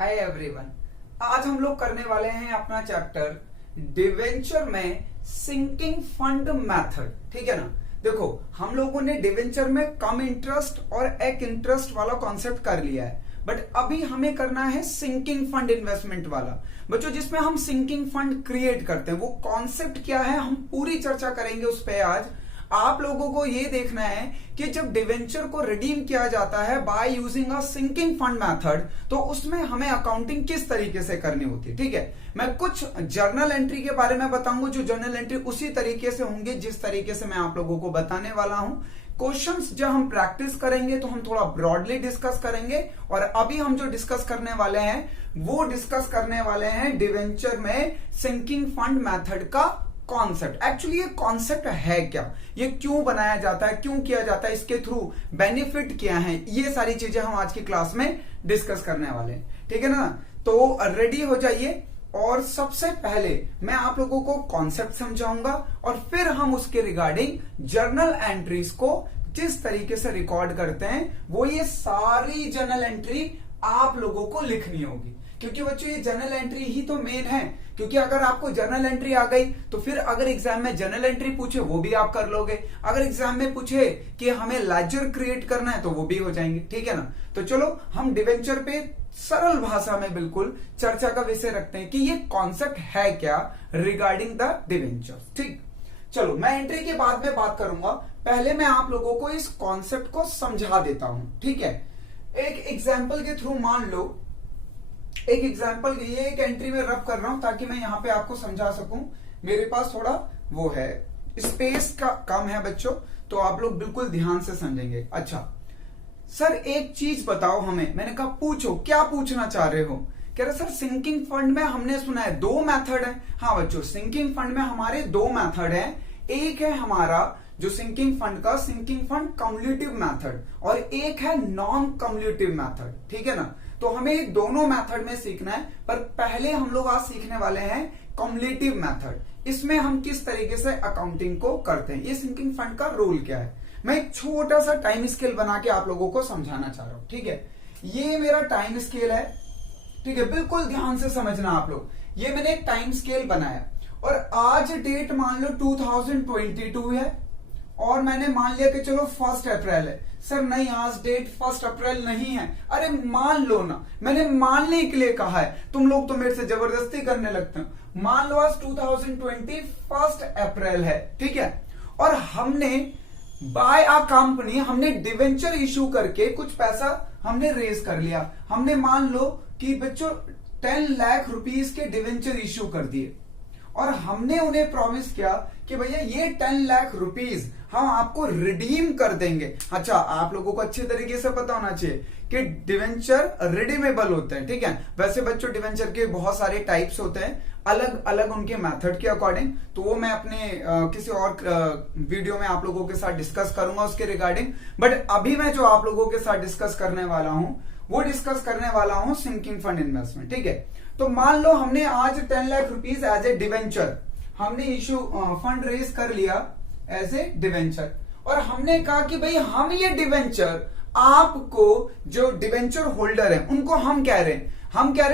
Hi everyone. आज हम लोग करने वाले हैं अपना चैप्टर डिवेंचर में सिंकिंग फंड मेथड। ठीक है ना। देखो, हम लोगों ने डिवेंचर में कम इंटरेस्ट और एक इंटरेस्ट वाला कॉन्सेप्ट कर लिया है, बट अभी हमें करना है सिंकिंग फंड इन्वेस्टमेंट वाला। बच्चों, जिसमें हम सिंकिंग फंड क्रिएट करते हैं, वो कॉन्सेप्ट क्या है हम पूरी चर्चा करेंगे उस पर आज। आप लोगों को ये देखना है कि जब डिवेंचर को रिडीम किया जाता है by using a sinking fund method, तो उसमें हमें अकाउंटिंग किस तरीके से करनी होती है। ठीक है, मैं कुछ जर्नल एंट्री के बारे में बताऊंगा, जो जर्नल एंट्री उसी तरीके से होंगे जिस तरीके से मैं आप लोगों को बताने वाला हूं। क्वेश्चंस जब हम प्रैक्टिस करेंगे तो हम थोड़ा ब्रॉडली डिस्कस करेंगे, और अभी हम जो डिस्कस करने वाले हैं वो डिस्कस करने वाले हैं डिवेंचर में सिंकिंग फंड मेथड का कॉन्सेप्ट। एक्चुअली ये कॉन्सेप्ट है क्या, ये क्यों बनाया जाता है, क्यों किया जाता है, इसके थ्रू बेनिफिट क्या है, ये सारी चीजें हम आज की क्लास में डिस्कस करने वाले हैं। ठीक है ना। तो रेडी हो जाइए, और सबसे पहले मैं आप लोगों को कॉन्सेप्ट समझाऊंगा और फिर हम उसके रिगार्डिंग जर्नल एंट्रीज को जिस तरीके से रिकॉर्ड करते हैं वो ये सारी जर्नल एंट्री आप लोगों को लिखनी होगी, क्योंकि बच्चों ये जर्नल एंट्री ही तो मेन है। क्योंकि अगर आपको जर्नल एंट्री आ गई तो फिर अगर एग्जाम में जर्नल एंट्री पूछे वो भी आप कर लोगे, अगर एग्जाम में पूछे कि हमें लेजर क्रिएट करना है तो वो भी हो जाएंगे। ठीक है ना। तो चलो हम डिवेंचर पे सरल भाषा में बिल्कुल चर्चा का विषय रखते हैं कि ये कॉन्सेप्ट है क्या रिगार्डिंग द डिवेंचर। ठीक, चलो मैं एंट्री के बाद में बात करूंगा, पहले मैं आप लोगों को इस कॉन्सेप्ट को समझा देता हूं। ठीक है, एक एग्जाम्पल के थ्रू मान लो, एक एग्जाम्पल, ये एक एंट्री में रब कर रहा हूं ताकि मैं यहां पे आपको समझा सकूं। मेरे पास थोड़ा वो है, स्पेस का कम है बच्चों, तो आप लोग बिल्कुल ध्यान से समझेंगे। अच्छा सर, एक चीज बताओ हमें। मैंने कहा पूछो, क्या पूछना चाह रहे हो। कह रहे सर सिंकिंग फंड में हमने सुना है दो मेथड है। हाँ बच्चों, सिंकिंग फंड में हमारे दो मेथड है। एक है हमारा जो सिंकिंग फंड का सिंकिंग फंड कम्युलेटिव मेथड, और एक है नॉन कम्युलेटिव मेथड। ठीक है ना। तो हमें दोनों मेथड में सीखना है, पर पहले हम लोग आज सीखने वाले हैं कम्युलेटिव मेथड। इसमें हम किस तरीके से अकाउंटिंग को करते हैं, ये सिंकिंग फंड का रोल क्या है। मैं एक छोटा सा टाइम स्केल बना के आप लोगों को समझाना चाह रहा हूं। ठीक है, ये मेरा टाइम स्केल है। ठीक है, बिल्कुल ध्यान से समझना आप लोग। ये मैंने एक टाइम स्केल बनाया, और आज डेट मान लो 2022 है, और मैंने मान लिया कि चलो 1 अप्रैल है। सर नहीं, आज डेट 1 अप्रैल नहीं है। अरे मान लो ना, मैंने मानने के लिए कहा है, तुम लोग तो मेरे से जबरदस्ती करने लगते हो। मान लो आज 2020 1 अप्रैल है। ठीक है, और हमने बाय अ कंपनी हमने डिवेंचर इशू करके कुछ पैसा हमने रेज कर लिया। हमने मान लो कि बच्चों 10 लाख रुपीस के डिवेंचर इशू कर दिए, और हमने उन्हें प्रॉमिस किया कि भैया ये 10 लाख रुपीस हम आपको रिडीम कर देंगे। अच्छा, आप लोगों को अच्छे तरीके से पता होना चाहिए कि डिवेंचर रिडीमेबल होते हैं। ठीक है, वैसे बच्चों डिवेंचर के बहुत सारे टाइप्स होते हैं, अलग अलग उनके मेथड के अकॉर्डिंग, तो वो मैं अपने किसी और वीडियो में आप लोगों के साथ डिस्कस करूंगा उसके रिगार्डिंग। बट अभी मैं जो आप लोगों के साथ डिस्कस करने वाला हूं वो डिस्कस करने वाला हूं सिंकिंग फंड इन्वेस्टमेंट। ठीक है, तो मान लो हमने आज 10 lakh rupees as a debenture हमने इशू फंड रेज कर लिया एज ए डिवेंचर, और हमने कहा कि भाई हम ये डिवेंचर आपको, जो डिवेंचर होल्डर है उनको हम कह रहे हैं,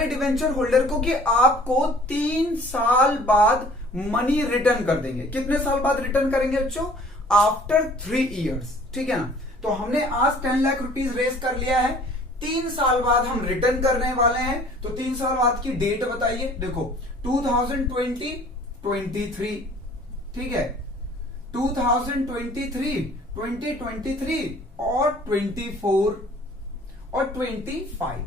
डिवेंचर होल्डर को कि आपको 3 साल बाद मनी रिटर्न कर देंगे। कितने साल बाद रिटर्न करेंगे बच्चों? After 3 years. ठीक है ना। तो हमने आज 10 लाख रुपीस रेज कर लिया है, 3 साल बाद हम रिटर्न करने वाले हैं। तो 3 साल बाद की डेट बताइए। देखो 2023। ठीक है, 2023, 2023 और 24 और 25,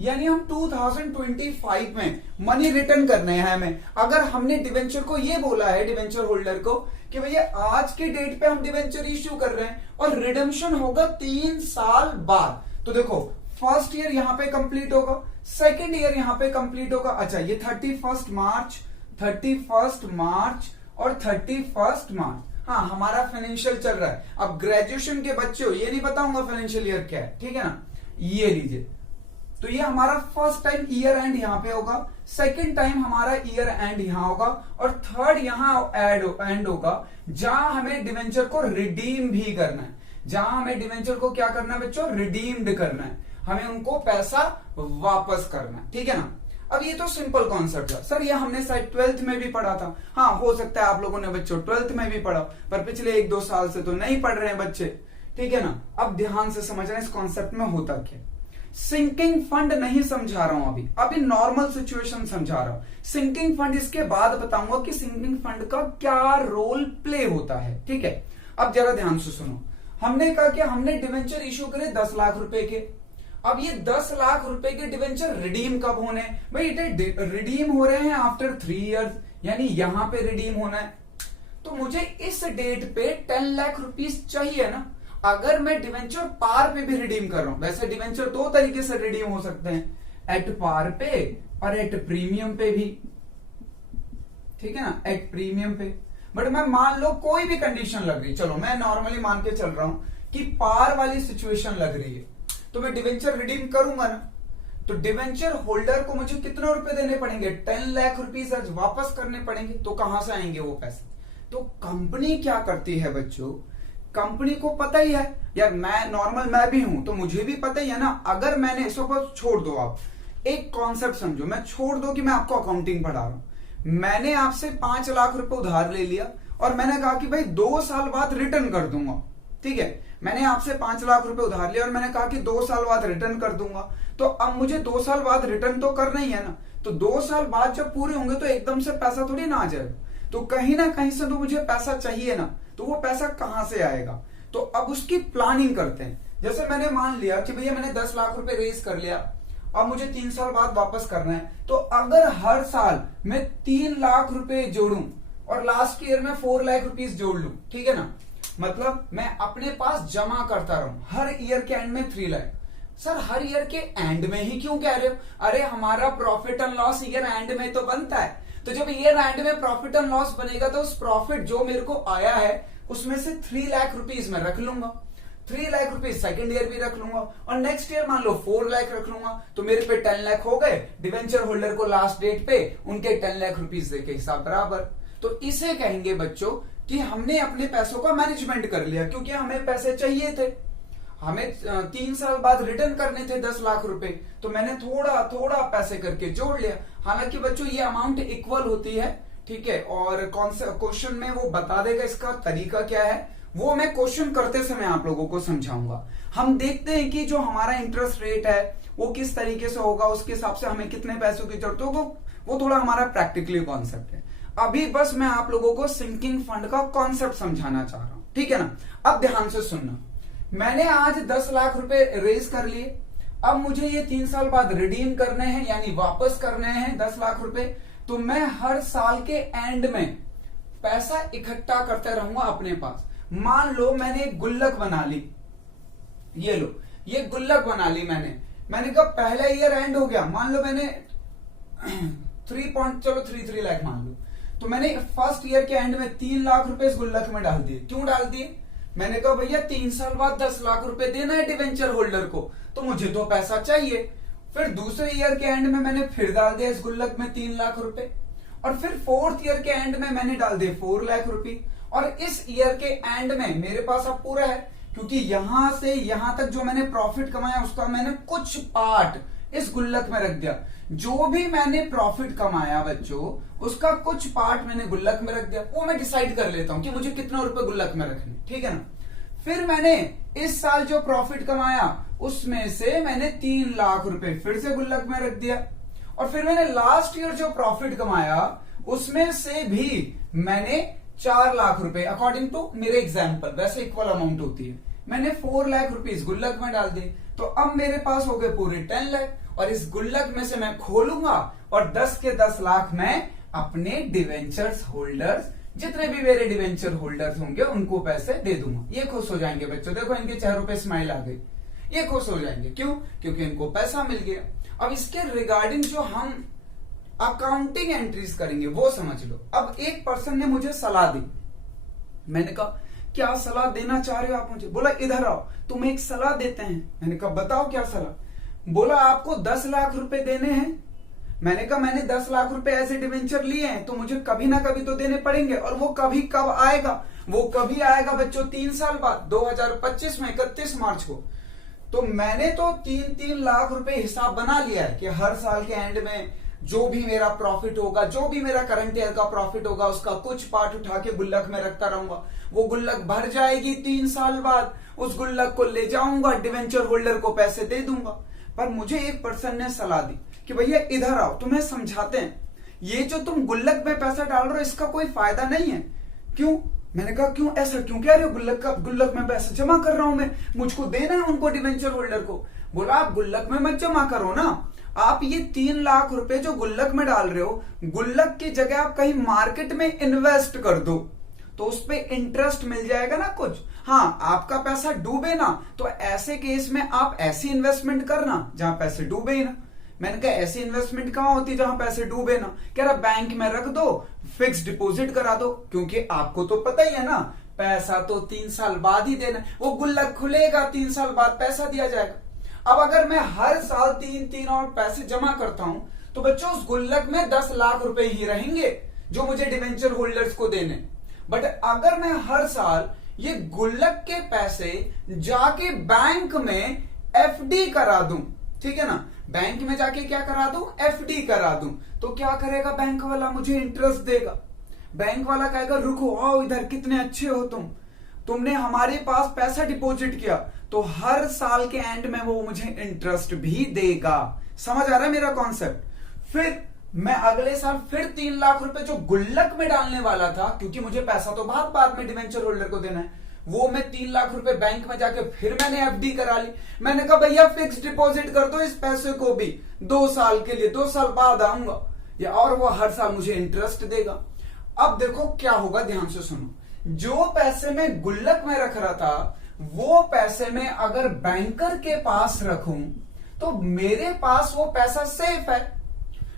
यानी हम 2025 में मनी रिटर्न करने हैं हमें। अगर हमने डिवेंचर को ये बोला है, डिवेंचर होल्डर को, कि भैया आज के डेट पे हम डिवेंचर इश्यू कर रहे हैं और रिडेम्पशन होगा 3 साल बाद, तो देखो फर्स्ट ईयर यहां पे कंप्लीट होगा, सेकेंड ईयर यहां पे कंप्लीट होगा। अच्छा, ये 31 मार्च और 31 मार्च, हाँ हमारा फाइनेंशियल चल रहा है। अब ग्रेजुएशन के बच्चे हो, ये नहीं बताऊंगा फाइनेंशियल ईयर क्या है। ठीक है ना, ये लीजिए। तो ये हमारा फर्स्ट टाइम ईयर एंड यहां पे होगा, सेकंड टाइम हमारा ईयर एंड यहां होगा, और थर्ड यहां एंड होगा जहां हमें डिवेंचर को रिडीम भी करना है। जहां हमें डिवेंचर को क्या करना है बच्चों? रिडीम्ड करना है। हमें उनको पैसा वापस करना है, ठीक है ना। अब ये तो सिंपल कॉन्सेप्ट है सर, ये हमने शायद 12th में भी पढ़ा था। हाँ, हो सकता है आप लोगों ने बच्चों 12th में भी पढ़ा, पर पिछले 1-2 साल से तो नहीं पढ़ रहे हैं बच्चे, ठीक है ना। अब ध्यान से समझना इस कॉन्सेप्ट में होता क्या। सिंकिंग फंड नहीं समझा रहा हूं, अभी नॉर्मल सिचुएशन समझा रहा हूं। सिंकिंग फंड इसके बाद बताऊंगा कि सिंकिंग फंड का क्या रोल प्ले होता है, ठीक है। अब जरा ध्यान से सुनो, हमने कहा कि हमने डिवेंचर इश्यू करे 10 लाख रुपए के। अब ये 10 लाख रुपए के डिवेंचर रिडीम कब होने, भाई रिडीम हो रहे हैं आफ्टर 3 इयर्स, यानी यहां पे रिडीम होना है। तो मुझे इस डेट पे 10 लाख रुपीस चाहिए ना। अगर मैं डिवेंचर पार पे भी रिडीम कर रहा हूं, वैसे डिवेंचर 2 तरीके से रिडीम हो सकते हैं, एट पार पे और एट प्रीमियम पे भी, ठीक है ना, एट प्रीमियम पे। बट मैं मान लो कोई भी कंडीशन लग रही, चलो मैं नॉर्मली मान के चल रहा हूं कि पार वाली सिचुएशन लग रही है, तो मैं डिवेंचर रिडीम करूंगा ना। तो डिवेंचर होल्डर को मुझे कितने रुपए देने पड़ेंगे, 10 लाख रुपीस आज वापस करने पड़ेंगे। तो कहां से आएंगे वो पैसे, तो कंपनी क्या करती है बच्चों, कंपनी को पता ही है यार, मैं नॉर्मल मैं भी हूं तो मुझे भी पता ही है ना। अगर मैंने सपोज छोड़ दो, आप एक कॉन्सेप्ट समझो, मैं छोड़ दो कि मैं आपको अकाउंटिंग पढ़ा रहा हूं, मैंने आपसे 5 लाख रुपए उधार ले लिया और मैंने कहा कि भाई 2 साल बाद रिटर्न कर दूंगा, ठीक है। मैंने आपसे 5 लाख रुपए उधार लिया और मैंने कहा कि 2 साल बाद रिटर्न कर दूंगा। तो अब मुझे 2 साल बाद रिटर्न तो करना ही है ना। तो 2 साल बाद जब पूरे होंगे तो एकदम से पैसा थोड़ी ना आ जाएगा, तो कहीं ना कहीं से तो मुझे पैसा चाहिए ना। तो वो पैसा कहां से आएगा, तो अब उसकी प्लानिंग करते हैं। जैसे मैंने मान लिया कि भैया मैंने 10 लाख रुपए रेज कर लिया, अब मुझे 3 साल बाद वापस करना है। तो अगर हर साल मैं 3 लाख रुपए जोड़ूं और लास्ट ईयर में 4 लाख रुपीस जोड़ लूं, ठीक है ना, मतलब मैं अपने पास जमा करता रहूं हर ईयर के एंड में 3 लाख। सर हर ईयर के एंड में ही क्यों कह रहे हो, अरे हमारा profit and loss year and में तो बनता है। तो जब ईयर एंड में प्रॉफिट एंड लॉस बनेगा तो उस प्रॉफिट जो मेरे को आया है उसमें से 3 लाख रुपीस मैं रख लूंगा, 3 लाख रुपीस सेकंड ईयर भी रख लूंगा और नेक्स्ट ईयर मान लो 4 लाख रख लूंगा। तो मेरे पे 10 लाख हो गए, डिवेंचर होल्डर को लास्ट डेट पे उनके 10 लाख रुपीस दे के हिसाब बराबर। तो इसे कहेंगे बच्चों कि हमने अपने पैसों का मैनेजमेंट कर लिया, क्योंकि हमें पैसे चाहिए थे, हमें 3 साल बाद रिटर्न करने थे 10 लाख रुपए, तो मैंने थोड़ा थोड़ा पैसे करके जोड़ लिया। हालांकि बच्चों ये अमाउंट इक्वल होती है, ठीक है, और क्वेश्चन में वो बता देगा इसका तरीका क्या है, वो मैं क्वेश्चन करते समय आप लोगों को समझाऊंगा। हम देखते हैं कि जो हमारा इंटरेस्ट रेट है वो किस तरीके से होगा, उसके हिसाब से हमें कितने पैसों की जरूरत होगी, वो थोड़ा हमारा प्रैक्टिकली कॉन्सेप्ट है। अभी बस मैं आप लोगों को सिंकिंग फंड का कॉन्सेप्ट समझाना चाह रहा हूं, ठीक है ना। अब ध्यान से सुनना, मैंने आज 10 लाख रुपए रेज कर लिए, अब मुझे ये 3 साल बाद रिडीम करने हैं, यानी वापस करने हैं 10 लाख रुपए। तो मैं हर साल के एंड में पैसा इकट्ठा करते रहूंगा अपने पास। मान लो मैंने एक गुल्लक बना ली, ये लो ये गुल्लक बना ली मैंने कहा पहला ईयर एंड हो गया, मान लो मैंने 3 लाख मान लो, तो मैंने फर्स्ट ईयर के एंड में 3 लाख रुपए इस गुल्लक में डाल दिए। क्यों डाल दिए, मैंने कहा भैया 3 साल बाद 10 लाख रुपए देना है डिवेंचर होल्डर को, तो मुझे तो पैसा चाहिए। फिर दूसरे ईयर के एंड में मैंने फिर डाल दिया इस गुल्लक में 3 लाख रुपए, और फिर 4th ईयर के एंड में मैंने डाल दिए 4 लाख रुपए, और इस ईयर के एंड में मेरे पास अब पूरा है, क्योंकि यहां से यहां तक जो मैंने प्रॉफिट कमाया उसका मैंने कुछ पार्ट इस गुल्लक में रख दिया। जो भी मैंने प्रॉफिट कमाया बच्चों उसका कुछ पार्ट मैंने गुल्लक में रख दिया, वो मैं डिसाइड कर लेता हूं कि मुझे कितना रुपए गुल्लक में रखने, ठीक है ना। फिर मैंने इस साल जो प्रॉफिट कमाया उसमें से मैंने 3 लाख रुपए फिर से गुल्लक में रख दिया, और फिर मैंने लास्ट ईयर जो प्रॉफिट कमाया उसमें से भी मैंने 4 लाख रुपए, अकॉर्डिंग टू मेरे एग्जाम्पल, वैसे इक्वल अमाउंट होती है, मैंने 4 लाख रुपीस गुल्लक में डाल दिए। तो अब मेरे पास हो गए पूरे 10 लाख, और इस गुल्लक में से मैं खोलूंगा और 10 के 10 लाख मैं अपने डिवेंचर्स होल्डर्स, जितने भी मेरे डिवेंचर होल्डर्स होंगे उनको पैसे दे दूंगा। ये खुश हो जाएंगे बच्चों, देखो इनके चेहरों पे स्माइल आ गई, ये खुश हो जाएंगे। क्यों, क्योंकि इनको पैसा मिल गया। अब इसके रिगार्डिंग जो हम अकाउंटिंग एंट्रीज करेंगे वो समझ लो। अब एक पर्सन ने मुझे सलाह दी, मैंने कहा क्या सलाह देना चाह रहे हो आप मुझे, बोला इधर आओ तुम्हें एक सलाह देते हैं। मैंने कहा बताओ क्या सलाह, बोला आपको 10 लाख रुपए देने हैं। मैंने कहा मैंने 10 लाख रुपए ऐसे डिवेंचर लिए हैं तो मुझे कभी ना कभी तो देने पड़ेंगे, और वो कभी कब आएगा, वो कभी आएगा बच्चों 3 साल बाद, 2025 में 31 मार्च को। तो मैंने तो 3-3 लाख रुपए हिसाब बना लिया है कि हर साल के एंड में जो भी मेरा प्रॉफिट होगा, जो भी मेरा करंट ईयर का प्रॉफिट होगा, उसका कुछ पार्ट उठा के गुल्लक में रखता रहूंगा। वो गुल्लक भर जाएगी 3 साल बाद, उस गुल्लक को ले जाऊंगा, डिवेंचर होल्डर को पैसे दे दूंगा। पर मुझे एक पर्सन ने सलाह दी कि भैया इधर आओ, तुम्हें समझाते हैं, ये जो तुम गुल्लक में पैसा डाल रहे हो इसका कोई फायदा नहीं है। क्यों? मैंने कहा क्यों, ऐसा क्यों कह रहे हो? गुल्लक में पैसा जमा कर रहा हूं मैं, मुझको देना है उनको, डिवेंचर होल्डर को। बोला आप गुल्लक में मत जमा करो ना, आप ये 3 लाख रुपए जो गुल्लक में डाल रहे हो, गुल्लक की जगह आप कहीं मार्केट में इन्वेस्ट कर दो, तो उस पे इंटरेस्ट मिल जाएगा ना कुछ। हाँ, आपका पैसा डूबे ना, तो ऐसे केस में आप ऐसी इन्वेस्टमेंट करना जहां पैसे डूबे ही ना। मैंने कहा ऐसी इन्वेस्टमेंट कहां होती जहां पैसे डूबे ना? कह रहा बैंक में रख दो, फिक्स डिपॉजिट करा दो, क्योंकि आपको तो पता ही है ना पैसा तो 3 साल बाद ही देना, वो गुल्लक खुलेगा 3 साल बाद पैसा दिया जाएगा। अब अगर मैं हर साल 3-3 और पैसे जमा करता हूं तो बच्चों उस गुल्लक में 10 लाख रुपए ही रहेंगे जो मुझे डिवेंचर होल्डर्स को देने। बट अगर मैं हर साल ये गुल्लक के पैसे जाके बैंक में एफडी करा दूं, ठीक है ना, बैंक में जाके क्या करा दूं, एफडी करा दूं, तो क्या करेगा बैंक वाला? मुझे इंटरेस्ट देगा। बैंक वाला कहेगा रुको आओ इधर, कितने अच्छे हो तुमने हमारे पास पैसा डिपॉजिट किया, तो हर साल के एंड में वो मुझे इंटरेस्ट भी देगा। समझ आ रहा है मेरा कॉन्सेप्ट? फिर मैं अगले साल फिर 3 लाख रुपए जो गुल्लक में डालने वाला था, क्योंकि मुझे पैसा तो बाद में डिवेंचर होल्डर को देना है, वो मैं 3 लाख रुपए बैंक में जाके फिर मैंने एफडी करा ली। मैंने कहा भैया फिक्स डिपॉजिट कर दो इस पैसे को भी 2 साल के लिए, 2 साल बाद आऊंगा, या और वो हर साल मुझे इंटरेस्ट देगा। अब देखो क्या होगा, ध्यान से सुनो। जो पैसे मैं गुल्लक में रख रहा था, वो पैसे में अगर बैंकर के पास रखूं तो मेरे पास वो पैसा सेफ है,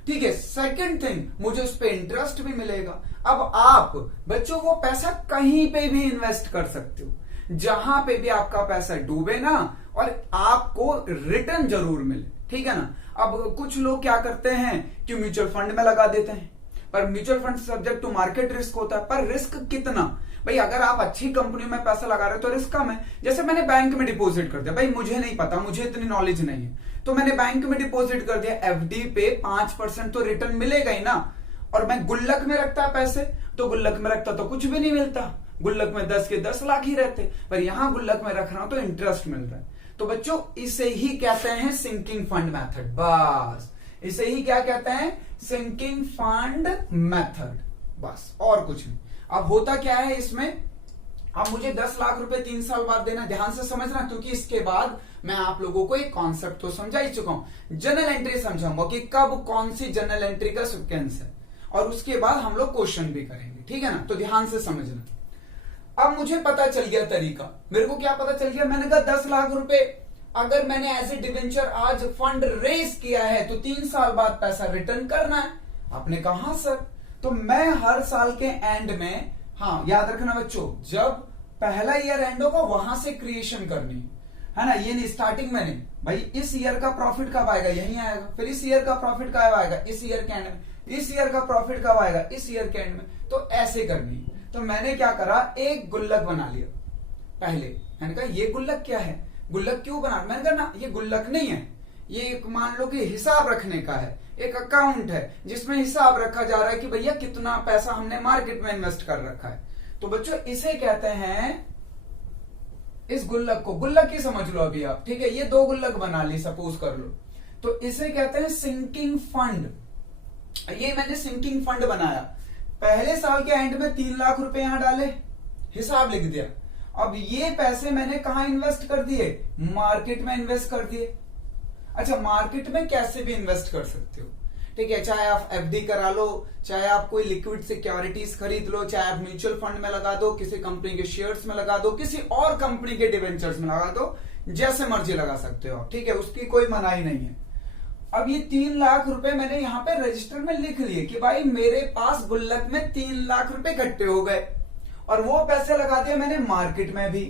ठीक है। सेकंड थिंग, मुझे उस पर इंटरेस्ट भी मिलेगा। अब आप बच्चों वो पैसा कहीं पे भी इन्वेस्ट कर सकते हो, जहां पे भी आपका पैसा डूबे ना, और आपको रिटर्न जरूर मिले, ठीक है ना। अब कुछ लोग क्या करते हैं कि म्यूचुअल फंड में लगा देते हैं, पर mutual fund subject to market risk होता है। पर रिस्क कितना भाई? अगर आप अच्छी कंपनी में पैसा लगा रहे हो तो रिस्क कम है। जैसे मैंने बैंक में डिपॉजिट कर दिया, भाई मुझे नहीं पता, मुझे इतनी नॉलेज नहीं है, तो मैंने बैंक में डिपॉजिट कर दिया, एफडी पे 5% तो रिटर्न मिलेगा ही ना। और मैं गुल्लक में रखता पैसे, तो गुल्लक में रखता तो कुछ भी नहीं मिलता, गुल्लक में 10 के 10 लाख ही रहते, पर यहां गुल्लक में रख रहा हूं तो इंटरेस्ट मिल रहा है। तो बच्चों इसे ही कहते हैं सिंकिंग फंड मेथड। बस इसे ही क्या कहते हैं? सिंकिंग फंड मेथड, बस और कुछ नहीं। अब होता क्या है इसमें, अब मुझे 10 लाख रुपए 3 साल बाद देना, ध्यान से समझना, क्योंकि इसके बाद मैं आप लोगों को एक कॉन्सेप्ट तो समझा ही चुका हूं। जनरल एंट्री समझाऊंगा कि कब कौन सी जनरल एंट्री का सीक्वेंस है, और उसके बाद हम लोग क्वेश्चन भी करेंगे, ठीक है ना। तो ध्यान से समझना। अब मुझे पता चल गया तरीका, मेरे को क्या पता चल गया, मैंने कहा 10 लाख रुपए अगर मैंने एज ए डिवेंचर आज फंड रेज किया है तो 3 साल बाद पैसा रिटर्न करना है। आपने कहा हाँ सर, तो मैं हर साल के एंड में, हाँ याद रखना बच्चों, जब पहला ईयर एंड होगा वहां से क्रिएशन करनी है ना, ये नहीं स्टार्टिंग में नहीं। भाई इस ईयर का प्रॉफिट कब आएगा, यहीं आएगा, फिर इस ईयर का प्रॉफिट कब आएगा, इस ईयर के एंड में, इस ईयर का प्रॉफिट कब आएगा, इस ईयर के एंड में, तो ऐसे करनी। तो मैंने क्या करा, एक गुल्लक बना लिया पहले। मैंने कहा ये गुल्लक क्या है, गुल्लक क्यों बना? मैंने कहा ना ये गुल्लक नहीं है, ये एक मान लो कि हिसाब रखने का है, एक अकाउंट है जिसमें हिसाब रखा जा रहा है कि भैया कितना पैसा हमने मार्केट में इन्वेस्ट कर रखा है। तो बच्चों इसे कहते हैं, इस गुल्लक को, गुल्लक ही समझ लो अभी आप, ठीक है। ये 2 गुल्लक बना ली सपोज कर लो, तो इसे कहते हैं सिंकिंग फंड। ये मैंने सिंकिंग फंड बनाया, पहले साल के एंड में 3 लाख रुपए यहां डाले, हिसाब लिख दिया। अब ये पैसे मैंने कहा इन्वेस्ट कर दिए, मार्केट में इन्वेस्ट कर दिए। अच्छा, मार्केट में कैसे भी इन्वेस्ट कर सकते हो, ठीक है, चाहे आप एफडी करा लो, चाहे आप कोई लिक्विड सिक्योरिटीज खरीद लो, चाहे आप म्यूचुअल फंड में लगा दो, किसी कंपनी के शेयर्स में लगा दो, किसी और कंपनी के डिवेंचर्स में लगा दो, जैसे मर्जी लगा सकते हो, ठीक है, उसकी कोई मनाही नहीं है। अब ये 3 लाख रुपए मैंने यहाँ पे रजिस्टर में लिख लिए कि भाई मेरे पास गुल्लक में 3 लाख रुपए इकट्ठे हो गए, और वो पैसे लगा दिए मैंने मार्केट में भी।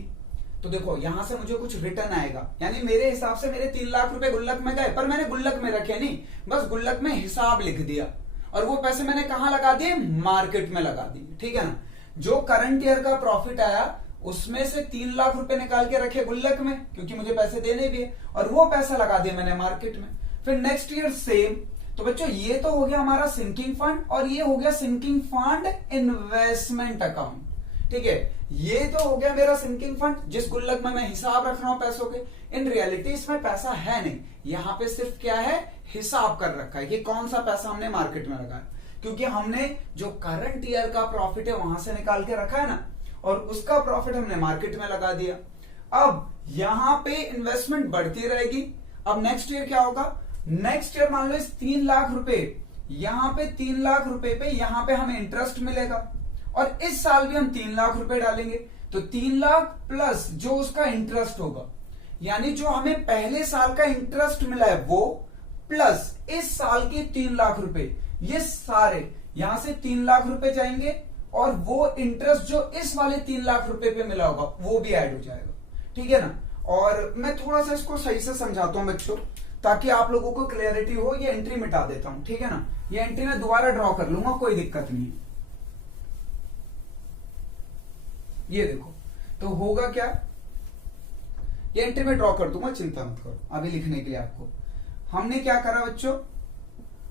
तो देखो यहां से मुझे कुछ रिटर्न आएगा, यानी मेरे हिसाब से मेरे 3 लाख रुपए गुल्लक में गए, पर मैंने गुल्लक में रखे नहीं, बस गुल्लक में हिसाब लिख दिया, और वो पैसे मैंने कहां लगा दिए, मार्केट में लगा दिए, ठीक है ना। जो करंट ईयर का प्रॉफिट आया उसमें से 3 लाख रुपए निकाल के रखे गुल्लक में, क्योंकि मुझे पैसे देने भी है, और वो पैसा लगा दिया मैंने मार्केट में। फिर नेक्स्ट ईयर सेम। तो बच्चों ये तो हो गया हमारा सिंकिंग फंड, और ये हो गया सिंकिंग फंड इन्वेस्टमेंट अकाउंट। ठीक है, ये तो हो गया मेरा सिंकिंग फंड, जिस गुल्लक में मैं हिसाब रख रहा हूं पैसों के। इन रियलिटी इसमें पैसा है नहीं, यहां पे सिर्फ क्या है, हिसाब कर रखा है कि कौन सा पैसा हमने मार्केट में लगाया, क्योंकि हमने जो करंट ईयर का प्रॉफिट है वहां से निकाल के रखा है ना, और उसका प्रॉफिट हमने मार्केट में लगा दिया। अब यहां पे इन्वेस्टमेंट बढ़ती रहेगी। अब नेक्स्ट ईयर क्या होगा, नेक्स्ट ईयर मान लो इस 3 लाख रुपए, यहां पे 3 लाख रुपए पे यहां पे हमें इंटरेस्ट मिलेगा, और इस साल भी हम 3 लाख रुपए डालेंगे, तो 3 लाख प्लस जो उसका इंटरेस्ट होगा, यानी जो हमें पहले साल का इंटरेस्ट मिला है वो, प्लस इस साल के 3 लाख रुपए, ये सारे यहां से 3 लाख रुपए जाएंगे, और वो इंटरेस्ट जो इस वाले 3 लाख रुपए पे मिला होगा वो भी ऐड हो जाएगा। ठीक है ना। और मैं थोड़ा सा इसको सही से समझाता हूं बच्चों, ताकि आप लोगों को क्लियरिटी हो। ये एंट्री मिटा देता हूं, ठीक है ना, ये एंट्री मैं दोबारा ड्रॉ कर लूंगा, कोई दिक्कत नहीं है। ये देखो, तो होगा क्या, ये एंट्री में ड्रॉ कर दूंगा, चिंता मत करो अभी लिखने के लिए आपको। हमने क्या करा बच्चों,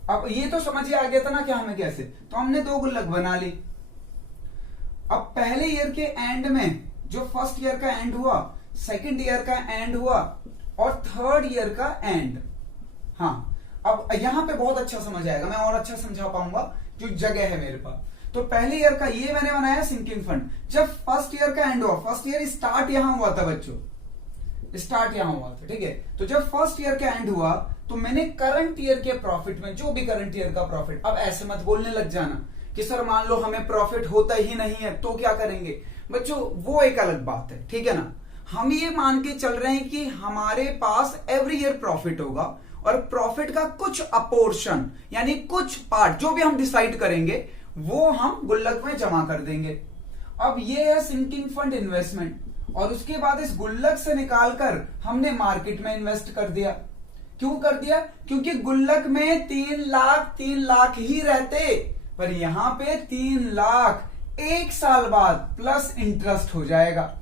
अब ये तो समझ आ गया था ना क्या हमें कैसे, तो हमने 2 गुल्लक बना ली। अब पहले ईयर के एंड में जो फर्स्ट ईयर का एंड हुआ, सेकंड ईयर का एंड हुआ, और थर्ड ईयर का एंड। हाँ, अब यहां पे बहुत अच्छा समझ आएगा, मैं और अच्छा समझा पाऊंगा जो जगह है मेरे पास। तो पहले ईयर का ये मैंने बनाया सिंकिंग फंड। जब फर्स्ट ईयर का एंड हुआ, फर्स्ट ईयर स्टार्ट यहां हुआ था बच्चों, स्टार्ट यहां हुआ था। ठीक है, तो जब फर्स्ट ईयर का एंड हुआ तो मैंने करंट ईयर के प्रॉफिट में, जो भी करंट ईयर का प्रॉफिट, अब ऐसे मत बोलने लग जाना कि सर मान लो हमें प्रॉफिट होता ही नहीं है तो क्या करेंगे बच्चों, वो एक अलग बात है। ठीक है ना, हम ये मान के चल रहे हैं कि हमारे पास एवरी ईयर प्रॉफिट होगा, और प्रॉफिट का कुछ अपोर्शन यानी कुछ पार्ट जो भी हम डिसाइड करेंगे वो हम गुल्लक में जमा कर देंगे। अब ये है सिंकिंग फंड इन्वेस्टमेंट, और उसके बाद इस गुल्लक से निकालकर हमने मार्केट में इन्वेस्ट कर दिया। क्यों कर दिया, क्योंकि गुल्लक में 3 लाख ही रहते, पर यहां पे 3 लाख 1 साल बाद प्लस इंटरेस्ट हो जाएगा,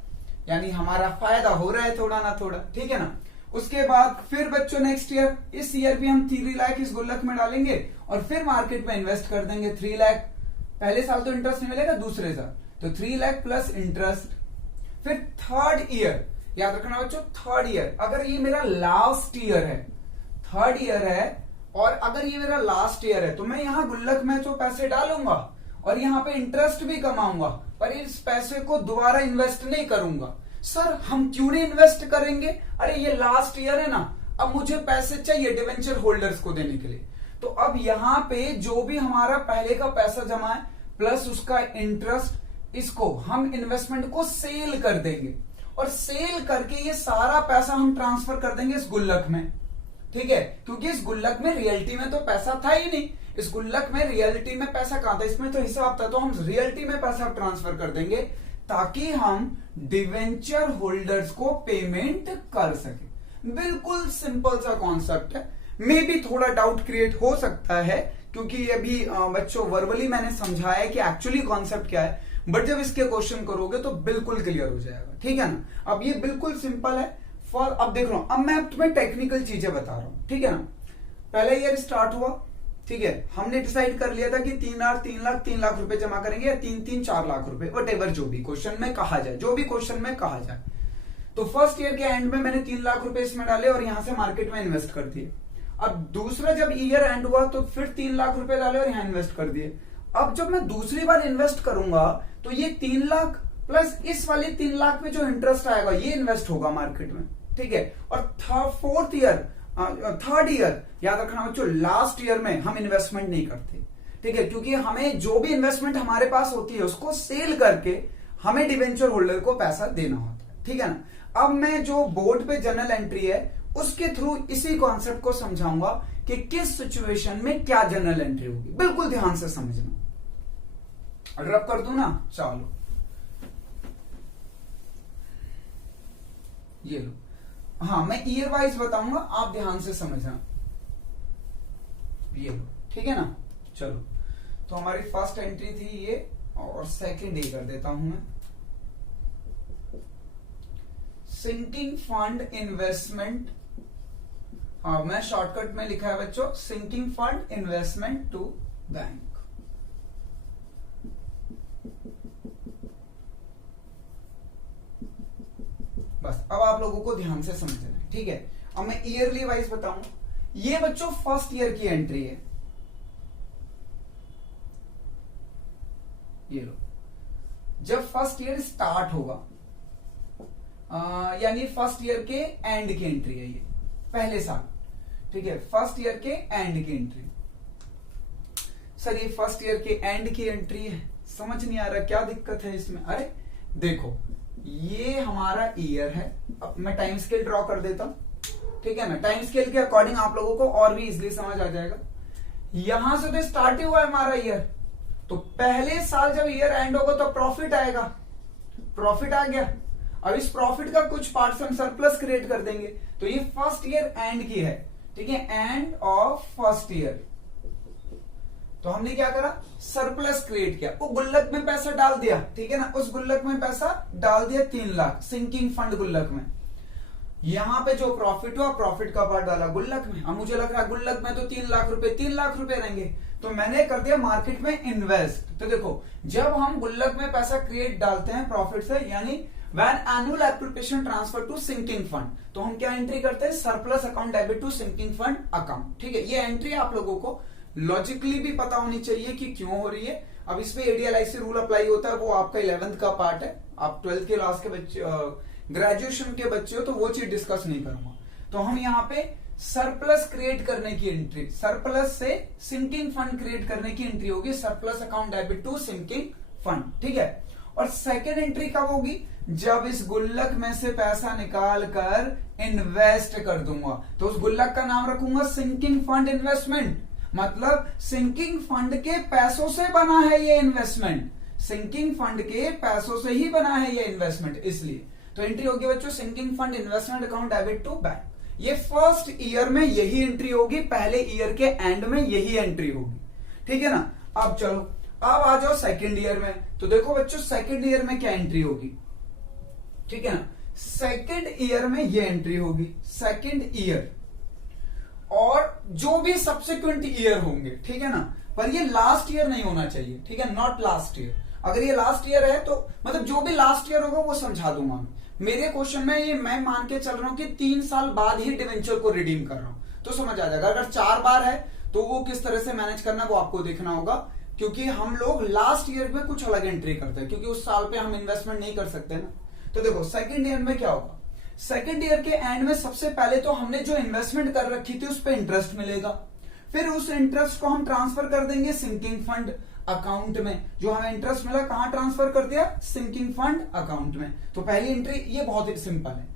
यानी हमारा फायदा हो रहा है थोड़ा ना थोड़ा। ठीक है ना। उसके बाद फिर बच्चों नेक्स्ट ईयर, इस ईयर भी हम 3 लाख इस गुल्लक में डालेंगे, और फिर मार्केट में इन्वेस्ट कर देंगे 3 लाख। पहले साल तो इंटरेस्ट नहीं मिलेगा, दूसरे साल तो 3 लाख प्लस इंटरेस्ट। फिर थर्ड ईयर, याद रखना बच्चों, थर्ड ईयर अगर ये मेरा लास्ट ईयर है, थर्ड ईयर है, और अगर ये मेरा लास्ट ईयर है, तो मैं यहां गुल्लक में जो पैसे डालूंगा और यहां पे इंटरेस्ट भी कमाऊंगा, पर इस पैसे को दोबारा इन्वेस्ट नहीं करूंगा। सर हम क्यों नहीं इन्वेस्ट करेंगे, अरे ये लास्ट ईयर है ना, अब मुझे पैसे चाहिए डिवेंचर होल्डर्स को देने के लिए। तो अब यहां पे जो भी हमारा पहले का पैसा जमा है प्लस उसका इंटरेस्ट, इसको हम इन्वेस्टमेंट को सेल कर देंगे, और सेल करके ये सारा पैसा हम ट्रांसफर कर देंगे इस गुल्लक में। ठीक है, क्योंकि इस गुल्लक में रियलिटी में तो पैसा था ही नहीं, इस गुल्लक में रियलिटी में पैसा कहां था, इसमें तो हिसाब था, तो हम रियलिटी में पैसा ट्रांसफर कर देंगे ताकि हम डिवेंचर होल्डर्स को पेमेंट कर सके। बिल्कुल सिंपल सा कॉन्सेप्ट है, मे भी थोड़ा डाउट क्रिएट हो सकता है क्योंकि अभी बच्चों वर्बली मैंने समझाया कि एक्चुअली कॉन्सेप्ट क्या है, बट जब इसके क्वेश्चन करोगे तो बिल्कुल क्लियर हो जाएगा। ठीक है ना। अब ये बिल्कुल सिंपल है। अब देख लो, अब मैं तुम्हें टेक्निकल चीजें बता रहा हूं। ठीक है ना, पहले ईयर स्टार्ट हुआ, ठीक है, हमने डिसाइड कर लिया था कि 3 लाख रुपए जमा करेंगे, या 4 लाख रुपए, वटेवर जो भी क्वेश्चन में कहा जाए, जो भी क्वेश्चन में कहा जाए। तो फर्स्ट ईयर के एंड में मैंने 3 लाख रुपए इसमें डाले और यहां से मार्केट में इन्वेस्ट कर दिए। अब दूसरा जब ईयर एंड हुआ तो फिर 3 लाख रुपए डाले और यहां इन्वेस्ट कर दिए। अब जब मैं दूसरी बार इन्वेस्ट करूंगा तो ये 3 लाख प्लस इस वाले 3 लाख में जो इंटरेस्ट आएगा ये इन्वेस्ट होगा मार्केट में। ठीक है, और थर्ड ईयर याद रखना बच्चों, लास्ट ईयर में हम इन्वेस्टमेंट नहीं करते। ठीक है, क्योंकि हमें जो भी इन्वेस्टमेंट हमारे पास होती है उसको सेल करके हमें डिवेंचर होल्डर को पैसा देना होता है। ठीक है ना। अब मैं जो बोर्ड पे जर्नल एंट्री है उसके थ्रू इसी कॉन्सेप्ट को समझाऊंगा कि किस सिचुएशन में क्या जर्नल एंट्री होगी। बिल्कुल ध्यान से समझना। रब कर दूं ना, चलो ये लो। हाँ, मैं ईयर वाइज बताऊंगा, आप ध्यान से समझना। ये लो, ठीक है ना। चलो, तो हमारी फर्स्ट एंट्री थी ये, और सेकंड ये कर देता हूं मैं। सिंकिंग फंड इन्वेस्टमेंट, हाँ मैं शॉर्टकट में लिखा है बच्चों, sinking fund investment to bank. बस अब आप लोगों को ध्यान से समझना है, ठीक है। अब मैं ईयरली वाइज बताऊं, ये बच्चों फर्स्ट ईयर की एंट्री है, ये लो, जब फर्स्ट ईयर स्टार्ट होगा यानी फर्स्ट ईयर के एंड की एंट्री है ये, पहले साल, ठीक है, फर्स्ट ईयर के एंड की एंट्री। सर ये फर्स्ट ईयर के एंड की एंट्री है, समझ नहीं आ रहा क्या दिक्कत है इसमें? अरे देखो ये हमारा ईयर है, अब मैं टाइम स्केल ड्रॉ कर देता हूं, ठीक है ना, टाइम स्केल के अकॉर्डिंग आप लोगों को और भी इजीली समझ आ जाएगा। यहां से तो स्टार्ट ही हुआ है हमारा ईयर, तो पहले साल जब ईयर एंड होगा तो प्रॉफिट आएगा, प्रॉफिट आ गया। अब इस प्रॉफिट का कुछ पार्ट हम सरप्लस क्रिएट कर देंगे, तो ये फर्स्ट ईयर एंड की है, ठीक है, एंड ऑफ फर्स्ट ईयर। तो हमने क्या करा, सरप्लस क्रिएट किया, वो गुल्लक में पैसा डाल दिया, ठीक है ना, उस गुल्लक में पैसा डाल दिया 3 लाख सिंकिंग फंड गुल्लक में। यहां पे जो प्रॉफिट हुआ, प्रॉफिट का पार्ट डाला गुल्लक में। अब मुझे लग रहा है गुल्लक में तो 3 लाख रुपए, 3 लाख रुपए रहेंगे, तो मैंने कर दिया मार्केट में इन्वेस्ट। तो देखो जब हम गुल्लक में पैसा क्रिएट डालते हैं प्रॉफिट से, यानी when annual application transfer to sinking fund, तो हम क्या एंट्री करते हैं, surplus account debit to sinking fund account, ठीक है। ये एंट्री आप लोगों को लॉजिकली भी पता होनी चाहिए कि क्यों हो रही है। अब इसमें एडीएलआईसी रूल अप्लाई होता है, वो आपका 11th का पार्ट है, आप 12th के लास्ट के बच्चे, ग्रेजुएशन के बच्चे हो, तो वो चीज डिस्कस नहीं करूंगा। तो हम यहाँ पे सरप्लस क्रिएट करने की एंट्री, सरप्लस से सिंकिंग फंड क्रिएट करने की एंट्री होगी, surplus account debit to sinking fund, ठीक है। और सेकेंड एंट्री कब होगी, जब इस गुल्लक में से पैसा निकाल कर इन्वेस्ट कर दूंगा, तो उस गुल्लक का नाम रखूंगा सिंकिंग फंड इन्वेस्टमेंट। मतलब सिंकिंग फंड के पैसों से बना है ये इन्वेस्टमेंट, सिंकिंग फंड के पैसों से ही बना है ये इन्वेस्टमेंट, इसलिए तो एंट्री होगी बच्चों sinking fund investment account debit to bank. ये फर्स्ट ईयर में यही एंट्री होगी, पहले ईयर के एंड में यही एंट्री होगी, ठीक है ना। अब चलो अब आ जाओ सेकेंड ईयर में, तो देखो बच्चों सेकेंड ईयर में क्या एंट्री होगी, ठीक है ना, सेकेंड ईयर में ये एंट्री होगी, सेकेंड ईयर, और जो भी सब्सिक्वेंट ईयर होंगे, ठीक है ना, पर ये लास्ट ईयर नहीं होना चाहिए, ठीक है, नॉट लास्ट ईयर। अगर ये लास्ट ईयर है तो मतलब जो भी लास्ट ईयर होगा वो समझा दूंगा मैं। मेरे क्वेश्चन में ये मैं मान के चल रहा हूं कि 3 साल बाद ही डिवेंचर को रिडीम कर रहा हूं, तो समझ आ जाएगा। अगर 4 बार है तो वो किस तरह से मैनेज करना वो आपको देखना होगा, क्योंकि हम लोग लास्ट ईयर में कुछ अलग एंट्री करते हैं, क्योंकि उस साल पे हम इन्वेस्टमेंट नहीं कर सकते ना। तो देखो सेकेंड ईयर में क्या होगा, सेकेंड ईयर के एंड में सबसे पहले तो हमने जो इन्वेस्टमेंट कर रखी थी उस पर इंटरेस्ट मिलेगा, फिर उस इंटरेस्ट को हम ट्रांसफर कर देंगे सिंकिंग फंड अकाउंट में। जो हमें इंटरेस्ट मिला कहां ट्रांसफर कर दिया, सिंकिंग फंड अकाउंट में। तो पहली एंट्री ये बहुत ही सिंपल है,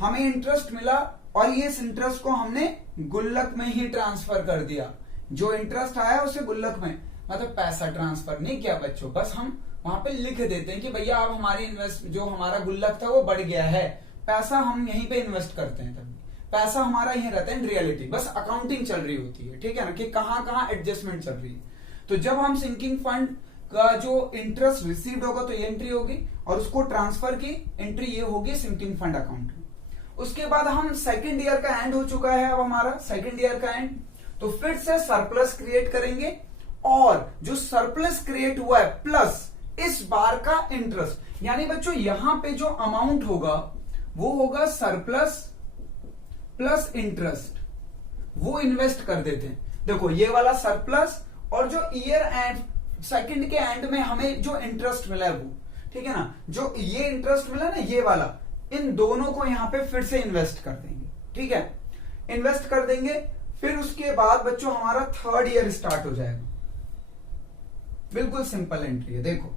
हमें इंटरेस्ट मिला और ये इंटरेस्ट को हमने गुल्लक में ही ट्रांसफर कर दिया, जो इंटरेस्ट आया उसे गुल्लक में, मतलब पैसा ट्रांसफर नहीं किया बच्चों, बस हम वहां पे लिख देते हैं कि भैया अब हमारी इन्वेस्ट जो हमारा गुल्लक था वो बढ़ गया है, पैसा हम यहीं पे इन्वेस्ट करते हैं, तभी पैसा हमारा यहीं रहता है इन रियलिटी, बस अकाउंटिंग चल रही होती है, ठीक है ना, कि कहां कहां एडजस्टमेंट चल रही है। तो जब हम सिंकिंग फंड का जो इंटरेस्ट रिसीव्ड होगा तो ये एंट्री होगी, और उसको ट्रांसफर की एंट्री ये होगी सिंकिंग फंड अकाउंट में। उसके बाद हम सेकेंड ईयर का एंड हो चुका है, अब हमारा सेकेंड ईयर का एंड, तो फिर से सरप्लस क्रिएट करेंगे, और जो सरप्लस क्रिएट हुआ है प्लस इस बार का इंटरेस्ट, यानी बच्चों यहां पे जो अमाउंट होगा वो होगा सरप्लस प्लस इंटरेस्ट, वो इन्वेस्ट कर देते हैं। देखो ये वाला सरप्लस और जो ईयर एंड सेकंड के एंड में हमें जो इंटरेस्ट मिला है वो, ठीक है ना, जो ये इंटरेस्ट मिला ना ये वाला, इन दोनों को यहां पे फिर से इन्वेस्ट कर देंगे, ठीक है, इन्वेस्ट कर देंगे। फिर उसके बाद बच्चों हमारा थर्ड ईयर स्टार्ट हो जाएगा, बिल्कुल सिंपल एंट्री है। देखो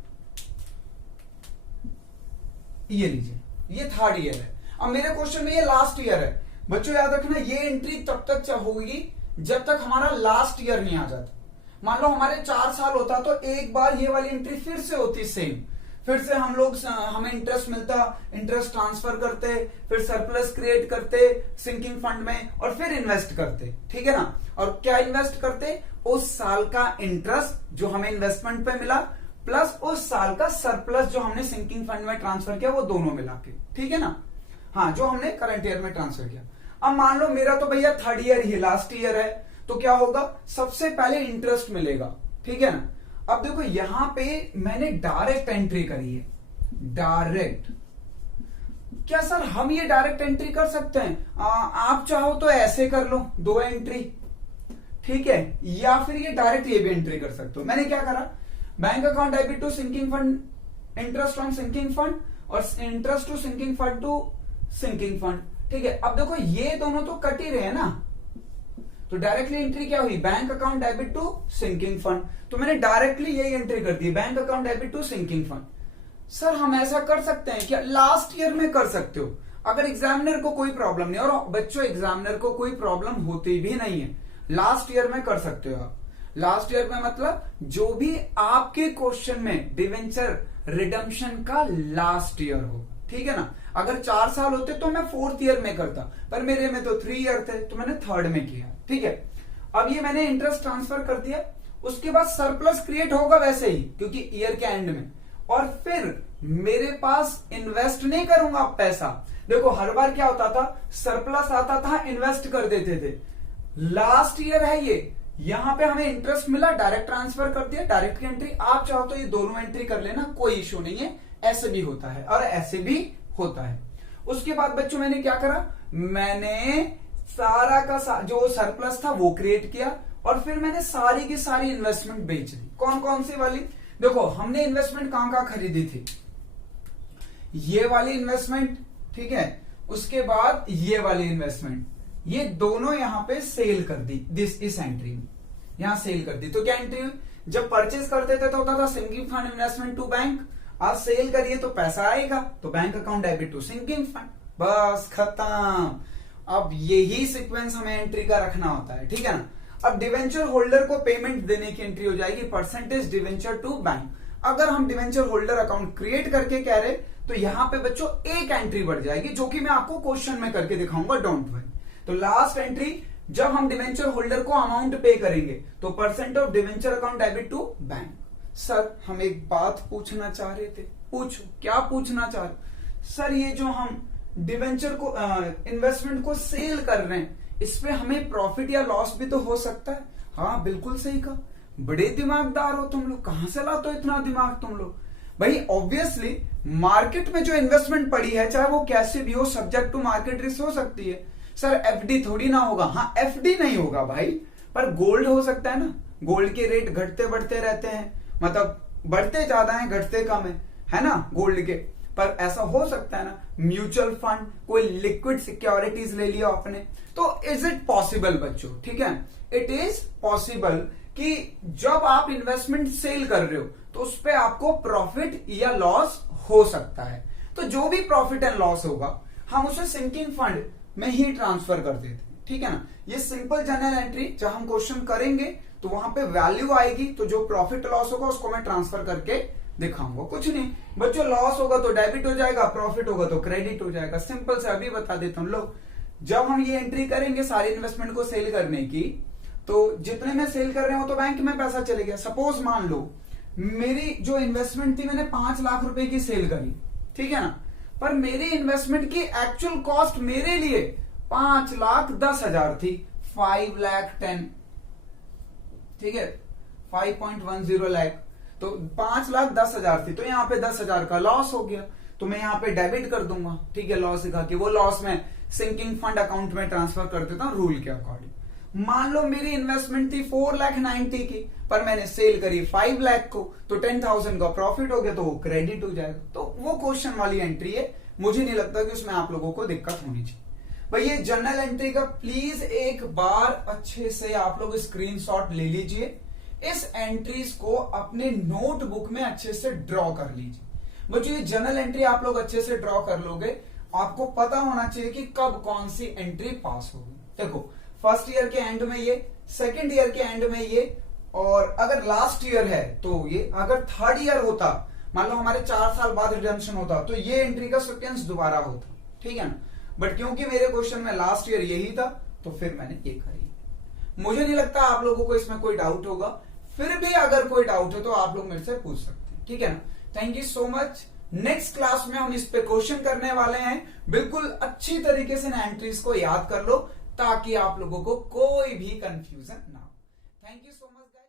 ये लीजिए, ये थर्ड ईयर है। अब मेरे क्वेश्चन में ये लास्ट ईयर है बच्चों, याद रखना ये एंट्री तब तक होगी जब तक हमारा लास्ट ईयर नहीं आ जाता। मान लो हमारे 4 साल होता तो एक बार ये वाली एंट्री फिर से होती सेम, फिर से हमें इंटरेस्ट मिलता, इंटरेस्ट ट्रांसफर करते, फिर सरप्लस क्रिएट करते सिंकिंग फंड में, और फिर इन्वेस्ट करते, ठीक है ना। और क्या इन्वेस्ट करते, उस साल का इंटरेस्ट जो हमें इन्वेस्टमेंट पे मिला प्लस उस साल का सरप्लस जो हमने सिंकिंग फंड में ट्रांसफर किया, वो दोनों मिला के, ठीक है ना। हाँ, जो हमने करंट ईयर में ट्रांसफर किया। अब मान लो मेरा तो भैया थर्ड ईयर ही लास्ट ईयर है, तो क्या होगा, सबसे पहले इंटरेस्ट मिलेगा, ठीक है ना। अब देखो यहां पे मैंने डायरेक्ट एंट्री करी है, डायरेक्ट। क्या सर हम ये डायरेक्ट एंट्री कर सकते हैं? आप चाहो तो ऐसे कर लो 2 एंट्री, ठीक है, या फिर ये डायरेक्ट ये भी एंट्री कर सकते हो। मैंने क्या करा, bank account debit to sinking fund, interest on sinking fund और interest to sinking fund to sinking fund, ठीक है। अब देखो ये दोनों तो कट ही रहे हैं ना, तो डायरेक्टली एंट्री क्या हुई, bank account debit to sinking fund. तो मैंने डायरेक्टली यही एंट्री कर दी, bank account debit to sinking fund. Sir हम ऐसा कर सकते हैं क्या? लास्ट ईयर में कर सकते हो, अगर एग्जामिनर को कोई प्रॉब्लम नहीं, और बच्चों एग्जामिनर को कोई प्रॉब्लम होती भी नहीं है, लास्ट ईयर में कर सकते हो आप। लास्ट ईयर में मतलब जो भी आपके क्वेश्चन में डिवेंचर रिडम्पशन का लास्ट ईयर हो, ठीक है ना। अगर 4 साल होते तो मैं 4th ईयर में करता, पर मेरे में तो 3 ईयर थे तो मैंने 3rd में किया, ठीक है। अब ये मैंने इंटरेस्ट ट्रांसफर कर दिया, उसके बाद सरप्लस क्रिएट होगा वैसे ही, क्योंकि ईयर के एंड में, और फिर मेरे पास इन्वेस्ट नहीं करूंगा पैसा। देखो हर बार क्या होता था, सरप्लस आता था, इन्वेस्ट कर देते थे। लास्ट ईयर है ये, यहां पे हमें इंटरेस्ट मिला, डायरेक्ट ट्रांसफर कर दिया, डायरेक्ट की एंट्री। आप चाहो तो ये दोनों एंट्री कर लेना, कोई इश्यू नहीं है, ऐसे भी होता है और ऐसे भी होता है। उसके बाद बच्चों मैंने क्या करा, मैंने सारा का जो सरप्लस था वो क्रिएट किया, और फिर मैंने सारी की सारी इन्वेस्टमेंट बेच दी। कौन कौन सी वाली? देखो हमने इन्वेस्टमेंट कहां खरीदी थी, ये वाली इन्वेस्टमेंट, ठीक है, उसके बाद ये वाली इन्वेस्टमेंट, ये दोनों यहां पे सेल कर दी, इस एंट्री में यहां सेल कर दी। तो क्या एंट्री हुई, जब परचेज करते थे तो होता था sinking fund investment to bank, आज सेल करिए तो पैसा आएगा, तो bank account debit to sinking fund, बस खत्म। अब यही सीक्वेंस हमें एंट्री का रखना होता है, ठीक है ना। अब डिवेंचर होल्डर को पेमेंट देने की एंट्री हो जाएगी, परसेंटेज डिवेंचर टू बैंक। अगर हम डिवेंचर होल्डर अकाउंट क्रिएट करके कह रहे तो यहां पे बच्चों एक एंट्री बढ़ जाएगी, जो कि मैं आपको क्वेश्चन में करके दिखाऊंगा, डोंट वरी। तो लास्ट एंट्री, जब हम डिवेंचर होल्डर को अमाउंट पे करेंगे तो percent of debenture account debit to bank. Sir हम एक बात पूछना चाह रहे थे, पूछो क्या पूछना चाह रहे? सर ये जो हम डिवेंचर को इन्वेस्टमेंट को सेल कर रहे हैं, इस पे हमें प्रॉफिट या लॉस भी तो हो सकता है। हाँ बिल्कुल सही कहा, बड़े दिमागदार हो तुम लोग, कहां से लाते हो इतना दिमाग तुम लोग? भाई ऑब्वियसली मार्केट में जो इन्वेस्टमेंट पड़ी है, चाहे वो कैसे भी हो, सब्जेक्ट टू मार्केट रिस्क हो सकती है। सर एफडी थोड़ी ना होगा, हाँ एफडी नहीं होगा भाई, पर गोल्ड हो सकता है ना। गोल्ड के रेट घटते बढ़ते रहते हैं, मतलब बढ़ते ज्यादा है घटते कम है ना गोल्ड के, पर ऐसा हो सकता है ना। म्यूचुअल फंड, कोई लिक्विड सिक्योरिटीज ले लिया आपने, तो इज इट पॉसिबल बच्चों, ठीक है, इट इज पॉसिबल कि जब आप इन्वेस्टमेंट सेल कर रहे हो तो उस पर आपको प्रॉफिट या लॉस हो सकता है। तो जो भी प्रॉफिट एंड लॉस होगा हम उसे सिंकिंग फंड में ही ट्रांसफर कर देते हैं, ठीक है ना। ये सिंपल जनरल एंट्री जब हम क्वेश्चन करेंगे तो वहां पे वैल्यू आएगी, तो जो प्रॉफिट लॉस होगा उसको मैं ट्रांसफर करके दिखाऊंगा। कुछ नहीं बच्चों, लॉस होगा तो डेबिट हो जाएगा, प्रॉफिट होगा तो क्रेडिट हो जाएगा, सिंपल से अभी बता देता हूं। लोग जब हम ये एंट्री करेंगे सारी इन्वेस्टमेंट को सेल करने की, तो जितने में सेल कर रहे हो तो बैंक में पैसा चले गया। सपोज मान लो मेरी जो इन्वेस्टमेंट थी मैंने 5 लाख रुपए की सेल करी, ठीक है ना, पर मेरी इन्वेस्टमेंट की एक्चुअल कॉस्ट मेरे लिए 5,10,000 थी, 5 लाख 10, ठीक है, 5.10 लाख, तो 5,10,000 थी, तो यहां पे 10,000 का लॉस हो गया, तो मैं यहां पे डेबिट कर दूंगा, ठीक है, लॉस दिखा के। वो लॉस में सिंकिंग फंड अकाउंट में ट्रांसफर कर देता हूं रूल के अकॉर्डिंग। मान लो मेरी इन्वेस्टमेंट थी 4,90,000 की, पर मैंने सेल करी 5 लाख को, तो 10,000 का प्रॉफिट हो गया, तो वो क्रेडिट हो जाएगा। तो वो क्वेश्चन वाली एंट्री है, मुझे नहीं लगता कि उसमें आप लोगों को दिक्कत होनी चाहिए। भाई ये जर्नल एंट्री का प्लीज एक बार अच्छे से आप लोग स्क्रीनशॉट ले लीजिए, इस एंट्रीज को अपने नोटबुक में अच्छे से ड्रॉ कर लीजिए। बच्चों ये जर्नल एंट्री आप लोग अच्छे से ड्रॉ कर लोगे, आपको पता होना चाहिए कि कब कौन सी एंट्री पास होगी। देखो फर्स्ट ईयर के एंड में ये, सेकेंड ईयर के एंड में ये, और अगर लास्ट ईयर है तो ये, अगर थर्ड ईयर होता, मान लो हमारे 4 साल बाद रिडेम्पशन होता, तो ये एंट्री का सीक्वेंस दोबारा होता, ठीक है ना। बट क्योंकि मेरे क्वेश्चन में लास्ट ईयर यही था, तो फिर मैंने ये करी। मुझे नहीं लगता आप लोगों को इसमें कोई डाउट होगा, फिर भी अगर कोई डाउट है तो आप लोग मेरे से पूछ सकते हैं, ठीक है ना। Thank you so much. Next class में हम इस पे क्वेश्चन करने वाले हैं। बिल्कुल अच्छी तरीके से इन एंट्रीज को याद कर लो ताकि आप लोगों को कोई भी कंफ्यूजन ना हो। Thank you so much.